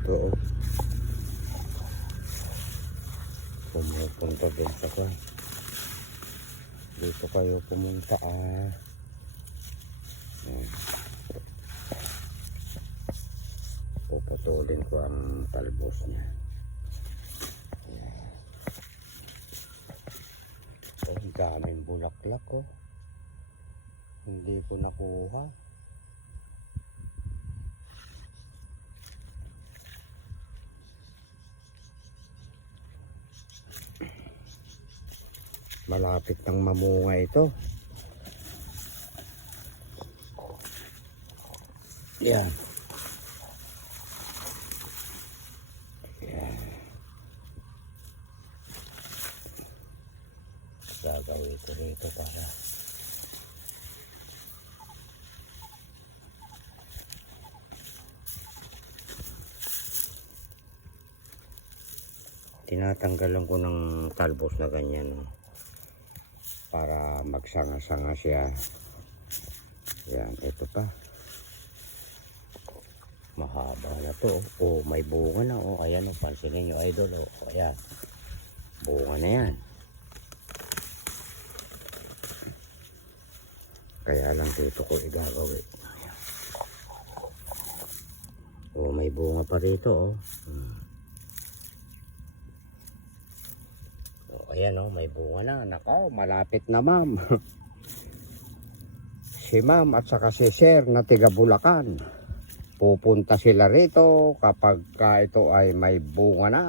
Ito oh. Pumupunta din sa ka. Dito kayo pumunta ah. Puputulin ko ang talbos niya. Oh, daming bulaklak oh. Hindi ko nakuha. Malapit nang mamunga ito. Yan. Yan. Gagawin ko rito para tinatanggalan ko ng talbos na ganyan para magsanga-sanga siya. Yan, ito pa. Mahaba na to. Oh, may bunga na. Oh, ayan oh, pansinin nyo idol. Oh, ayan. Bunga na yan. Kaya lang dito ko igagawin. Oh, may bunga pa rito oh. Ayan o, may bunga na. Nako, malapit na ma'am. Si ma'am at saka si sir na tiga Bulacan. Pupunta sila rito kapag ito ay may bunga na.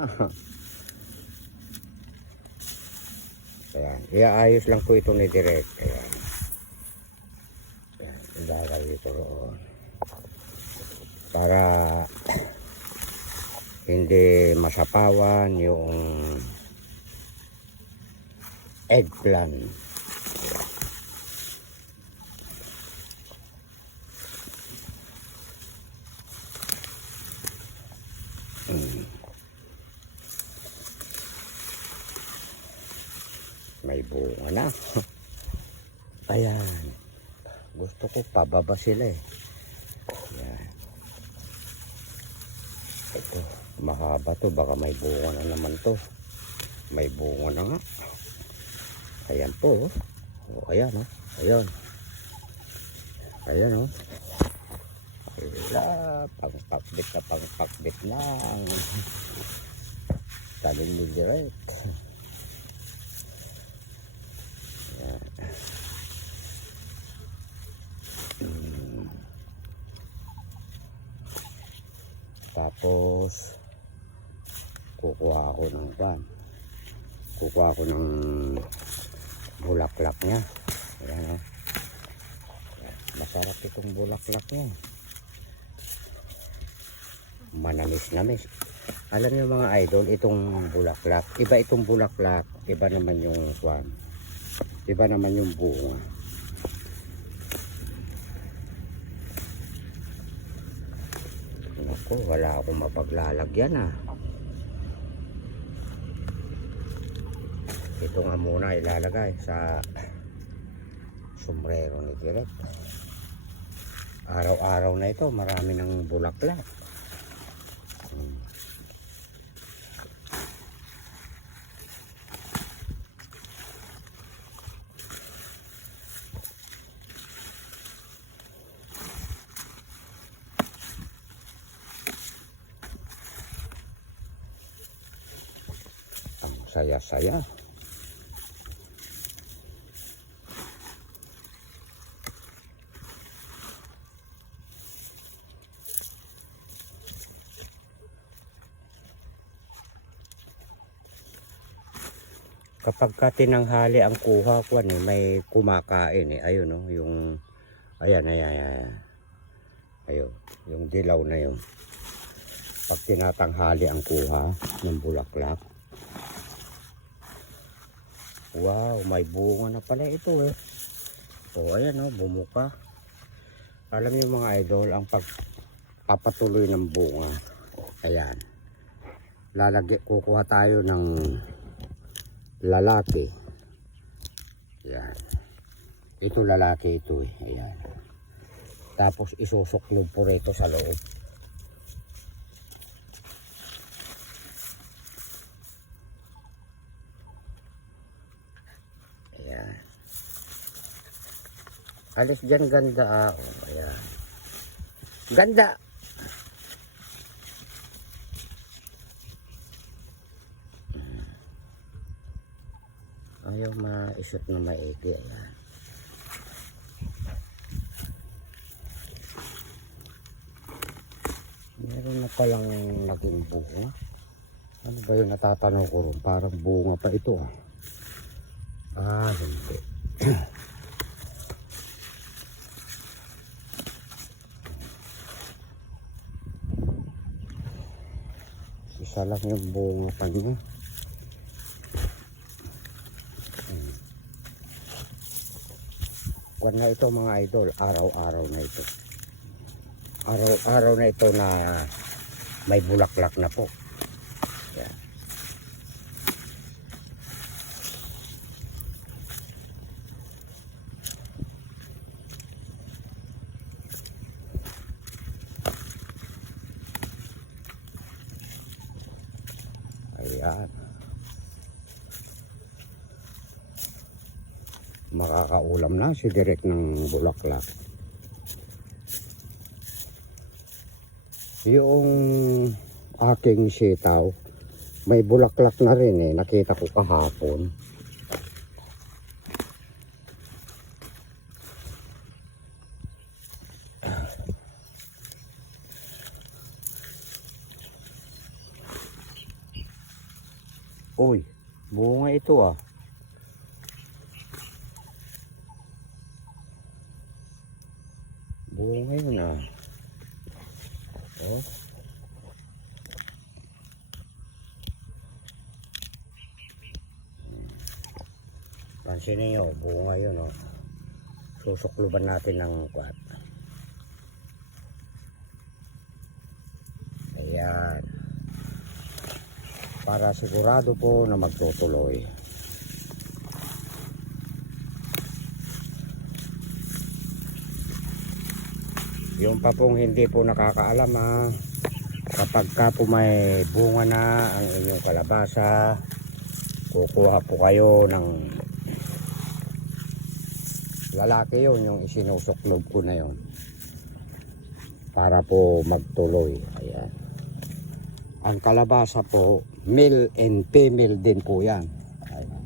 Ayan, iaayos lang po ito ni Direk. Ayan. Ayan, ilagay ito roon. Para hindi masapawan yung eggplant. May bunga na. Ayan. Gusto ko pababa sila eh. Ayan. Ito, mahaba to. Baka may bunga na naman to. May bunga na nga. Ayan po. Oh, ayan oh. Ayan. Ayan oh. Wala. Pangpakbit na pangpakbit lang. Taling ni Direk. Ayan. Tapos kukuha ako ng ban. Kukuha ako ng bulaklak niya. Ayan, oh. Masarap itong bulaklak niya. Manamis-namis. Alam niyo mga idol, itong bulaklak, iba itong bulaklak, iba naman yung kwan. Iba naman yung bunga. Naku, wala akong mapaglalagyan ah. Ito nga muna ilalagay sa sombrero ni Direk. Araw-araw na ito, marami ng bulaklak. Ang saya-saya. Kapag tinanghali ang kuha ko may kumakain eh. Ayun no, yung ayan. Ayun, yung dilaw na yun. Pag tinatanghali ang kuha ng bulaklak. Wow, may bunga na pala ito eh. So ayan no, bumuka. Alam niyo mga idol, ang pagpapatuloy ng bunga. Ayan. Kukuha tayo ng lalaki. Yan. Ito lalaki ito eh. Ayan. Tapos isusuklob po rito sa loob. Alis dyan, ganda. Oh, ayan. Ganda. Ayaw ma-shoot na maigi. Ayan. Meron na palang naging bunga. Ano ba yung natatanaw ko ron? Parang bunga pa ito ah. Hindi. Isa lang yung bunga pa niya. Huwag na ito mga idol, araw-araw na ito. Araw-araw na ito na may bulaklak na po. Yan. Ayan. Makakaulam na si Direk ng bulaklak. Yung aking sitaw, may bulaklak na rin eh. Nakita ko kahapon. Uy, bunga ito ah. Bunga yun ah. Oh. Pansinin nyo, bunga yun oh. Susukluban natin ng kwat. Ayan. Para sigurado po na magtutuloy. Yung pa pong hindi po nakakaalam ha, kapag ka po may bunga na ang inyong kalabasa, kukuha po kayo ng lalaki yun, yung isinusuklob ko na yun para po magtuloy. Ayan. Ang kalabasa po, male and female din po yan. Ayan.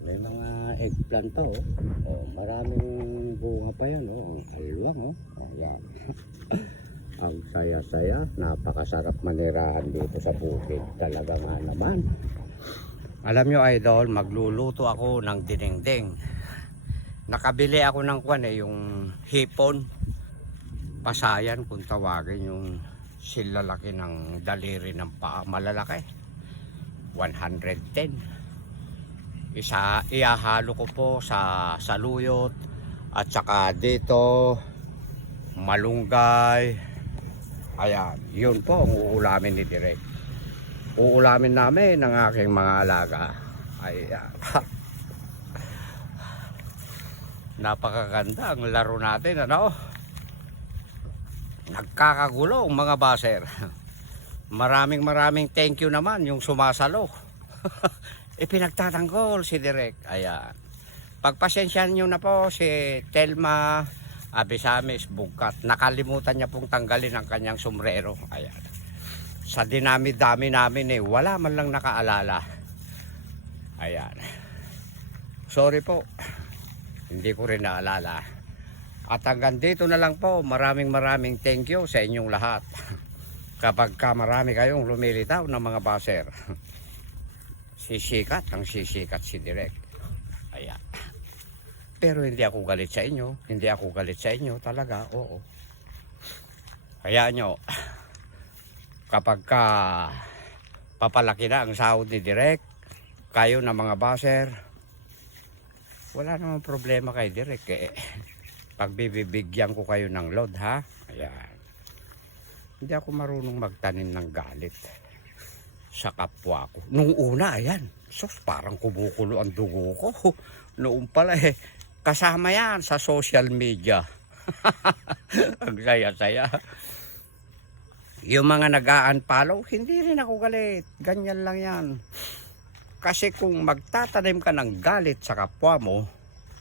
May mga eggplant pa oh. Oh, maraming bunga pa yan oh. Ang alwang oh. Ayan. Ang saya-saya, napakasarap manirahan dito sa bukid. Talaga nga naman. Alam nyo idol, magluluto ako ng dinengdeng. Nakabili ako ng kwan eh, yung hipon. Pasayan kung tawagin, yung silalaki ng daliri ng paa, malalaki. 110. Ihahalo ko po sa saluyot at saka dito malunggay. Ayan, yun po ang uulamin ni Direk. Uulamin namin ng aking mga alaga. Ayan. Napakaganda ang laro natin, ano? Nagkakagulo ang mga baser. Maraming thank you naman yung sumasalo. Pinagtatanggol si Direk. Ayan. Pagpasensyahan nyo na po si Telma Abisamis Bugkat. Nakalimutan niya pong tanggalin ang kanyang sombrero. Ayan. Sa dinami-dami namin eh, wala man lang nakaalala. Ayan. Sorry po. Hindi ko rin naalala. At hanggang dito na lang po. Maraming thank you sa inyong lahat. Kapag ka marami kayong lumilitaw ng mga baser. Sisikat si Direk. Ayan. Pero hindi ako galit sa inyo. Hindi ako galit sa inyo talaga. Oo. Hayaan nyo. Kapag ka papalaki na ang sahod ni Direk, kayo na mga baser, wala namang problema kay Direk eh. Pagbibigyan ko kayo ng load ha. Ayan. Hindi ako marunong magtanim ng galit sa kapwa ko. Nung una, ayan. Sus, parang kumukulo ang dugo ko. Noong pala eh. Kasama yan sa social media. Ang saya-saya. Yung mga nag-unfollow, hindi rin ako galit. Ganyan lang yan. Kasi kung magtatanim ka ng galit sa kapwa mo,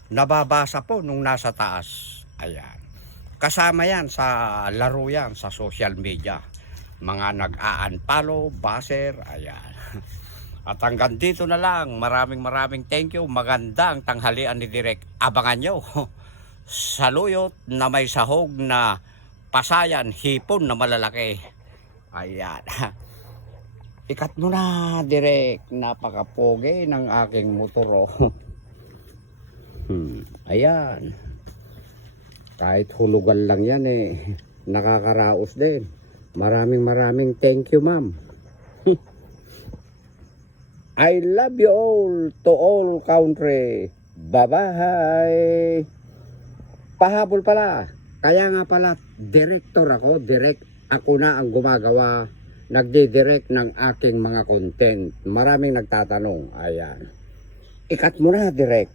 nababasa po nung nasa taas. Ayan. Kasama yan sa laro yan sa social media. Mga nag-a-unfollow, baser, ayan. At hanggang dito na lang. Maraming thank you. Magandang tanghalian ni Direk. Abangan nyo. Saluyot na may sahog na pasayan, hipon na malalaki. Ayan. Ikat mo na, Direk. Napakapogi ng aking motor. Ayan. Kahit hulugan lang yan eh. Nakakaraos din. Maraming thank you, ma'am. I love you all to all country. Bye-bye. Pahabol pala. Kaya nga pala, director ako. Ako na ang gumagawa. Nagdi-direct ng aking mga content. Maraming nagtatanong. Ayan. Ikat mo na, direct.